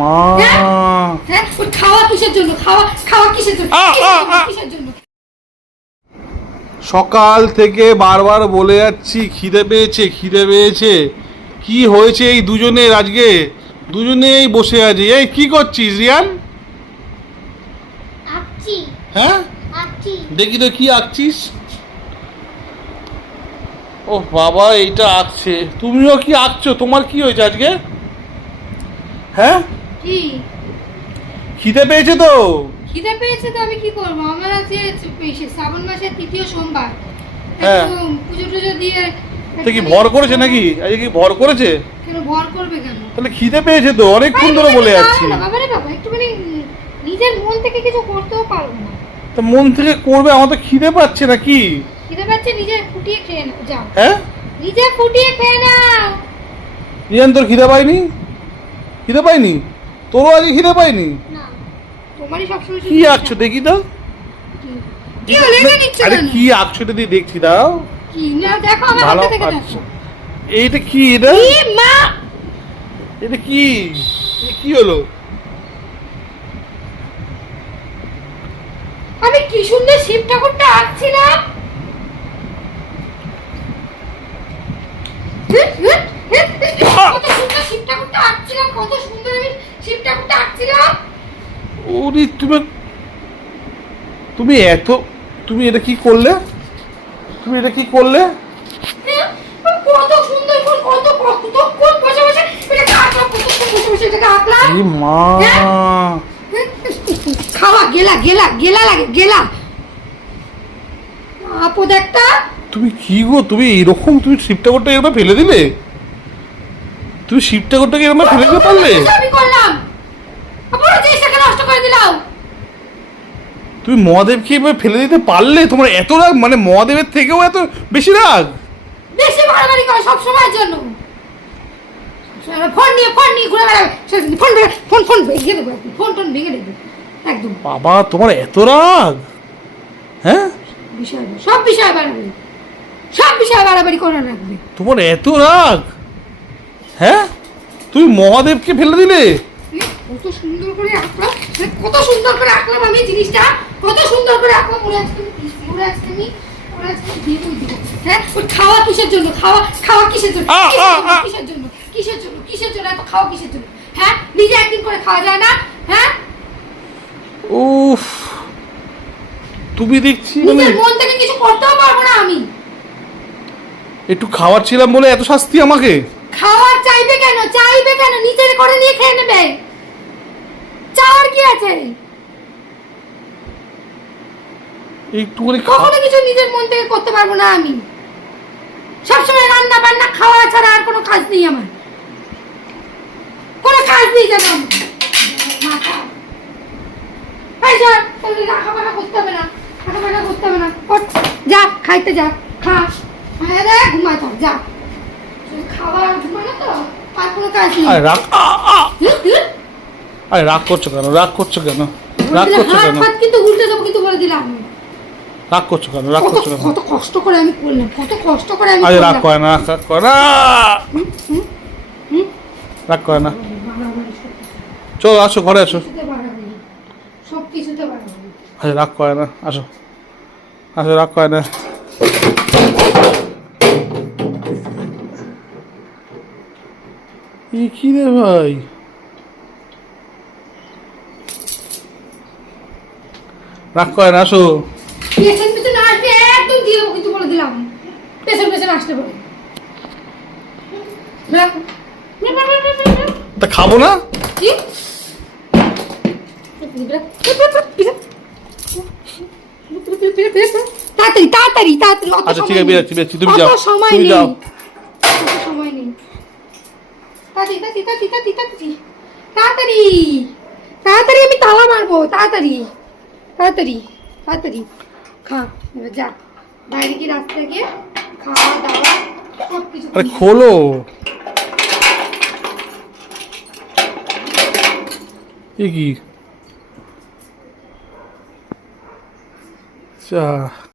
মা, হ্যাঁ খাওয়া কিসের জন্য? খাওয়া কিসের জন্য? কিসের জন্য? সকাল থেকে বারবার বলে যাচ্ছি খিদে পেয়েছে খিদে পেয়েছে। কি হয়েছে এই দুজনের আজকে? দুজনেই বসে আছে। এই কি করছিস রিয়ান? আঁকছি। হ্যাঁ আঁকছি। দেখি তো কি আঁকছিস। ও বাবা, এইটা আঁকছে। তুমিও কি আঁকছো? তোমার কি হয়েছে আজকে? হ্যাঁ কি খিদে পেয়েছে তো? খিদে পেয়েছে তো আমি কি করবো? আমার আছে শ্রাবণ মাসের ৩য় সোমবার। হ্যাঁ। একটু পুজো টুজো দিয়ে। তো কি ভর করেছে নাকি? আজকে কি ভর করেছে? কেন ভর করবে কেন? তাহলে খিদে পেয়েছে তো, অনেকক্ষণ ধরে বলে যাচ্ছি। বাবারে বাবা, একটুখানি নিজের মন থেকে কিছু করতেও পারবো না। তো মন থেকে করবে, আমার তো খিদে পাচ্ছে না কি? খিদে পাচ্ছে, নিজে ফুটিয়ে খেয়ে নাও যাও। হ্যাঁ নিজে ফুটিয়ে খেয়ে নাও। রিয়ান, তোর খিদে পাইনি? খিদে পাইনি? তোরও আজকে খিদে পাইনি? না, তোমারই সবসময় কি আঁকছো দেখি তো? কি হলো? এটা নিচ্ছে আরে কেন? কি আঁকছো এটা দিয়ে দেখছি, দাও। কি না দেখো আমার ভালো হাতে থেকে আঁকছো। দেখো। এইটা কি? এটা ই মা, এটা কি? এটা কি হলো? আমি কি সুন্দর শিব ঠাকুরটা আঁকছিলাম। কত সুন্দর শিব ঠাকুরটা আঁকছিলাম, কত সুন্দর আমি শিব ঠাকুরটা আঁকছিলাম। ওরে তুমি, তুমি এত, তুমি এটা কি করলে? তুমি এটা কি করলে? কত সুন্দর করে কতক্ষণ বসে বসে এটাকে আঁকলাম, কতক্ষণ বসে বসে এটাকে আঁকলাম। এই মা, খাওয়া গেলা গেলা গেলা লাগে গেলা। আপদ একটা। তুমি কি গো? তুমি এইরকম, তুমি শিবটাগরটা এরকম ফেলে দিলে? তুমি শিবটাগরটাকে এরকম ফেলে দিতে পারলে? আমি করলাম, পুরো জিনিসটাকে নষ্ট করে দিলাম। তুমি মহাদেবকে এভাবে ফেলে দিতে পারলে? তোমার এত রাগ? মানে মহাদেবের থেকেও এত বেশি রাগ? বেশি বাড়াবাড়ি করে সব সময়ের জন্য। ফোন নিয়ে ঘুরে বেড়াবে, ফোন ভেঙে দেবো, ফোন ভেঙে দেবো একদম। বাবা, তোমার এত রাগ? হ্যাঁ, সব বিষয়ে বাড়াবাড়ি, সব বিষয়ে বাড়াবাড়ি করে রাখবে। তোমার এত রাগ? হ্যাঁ, তুমি মহাদেবকে ফেলে দিলে? কত সুন্দর করে আঁকলাম, কত সুন্দর করে আঁকলাম আমি জিনিসটা, কত সুন্দর করে আঁকলাম। ওরা আজকে দিয়ে দিব। হ্যাঁ, ওই খাওয়া কিসের জন্য? খাওয়া কিসের জন্য? কিসের জন্য? কিসের জন্য? কিসের জন্য এত খাওয়া কিসের জন্য? হ্যাঁ, নিজে একদিন করে খাওয়া যায় না? হ্যাঁ, উফ, তুমি দেখছি মানে নিজের মন থেকে কিছু করতেও পারবো না আমি। একটু খাওয়ার ছিলাম বলে এত শাস্তি আমাকে? খাওয়ার চাইবে কেন? চাইবে কেন? নিজের করে নিয়ে খেয়ে নেবে। চাওয়ার কি আছে? একটুখানি কখনো কিছু নিজের মন থেকে করতে পারবো না আমি। সবসময় রান্না বান্না খাওয়া ছাড়া আর কোনো কাজ নেই আমার, কোনো কাজ নেই যেন মাথা। এই যা, তাহলে রাখাবাখা করতে হবে না, রাখাবাখা করতে হবে না। ওঠ, যা খাইতে যা, খা। হ্যাঁ রে, ঘুমা থাক, যা। খাওয়া ঘুমানো তো, আর কোনো কাজ নেই। আরে রাগ, আরে রাগ করছো কেন? রাগ করছো কেন? রাগ করছো কেন? হাত কিন্তু উল্টে দেবো কিন্তু বলে দিলাম। রাগ করছো কেন? রাগ করছো কেন? কত কষ্ট করে আমি করলাম, কত কষ্ট করে আমি আরে রাগ করলাম। করে না, রাগ করে না, রাগ করে না। চলো, আসো, ঘরে আসো। সব কিছুতে বাড়াবো। আরে রাগ করে না, আসো, আসো, রাগ করে না। এই কি রে ভাই? রাগ করে না, আসো। পেছন পেছন আসবে একদম দিয়ে দেবো কিন্তু বলে দিলাম। পেছন পেছন আসতে পারে। তা খাবো না? কি? তাড়াতাড়ি তাড়াতাড়ি তাড়াতাড়ি। আচ্ছা ঠিক আছে, বেরাচ্ছি, তুমি যাও, সময় তুমি নেই, যাও। সময় নেই। তাড়াতাড়ি তাড়াতাড়ি তাড়াতাড়ি তাড়াতাড়ি তাড়াতাড়ি তাড়াতাড়ি, আমি তালা মারবো। তাড়াতাড়ি তাড়াতাড়ি তাড়াতাড়ি খা, এবার যা বাইরে গিয়ে রাস্তায় গিয়ে খাওয়া দাওয়া সব কিছু। আরে খোলো। এ কি? চা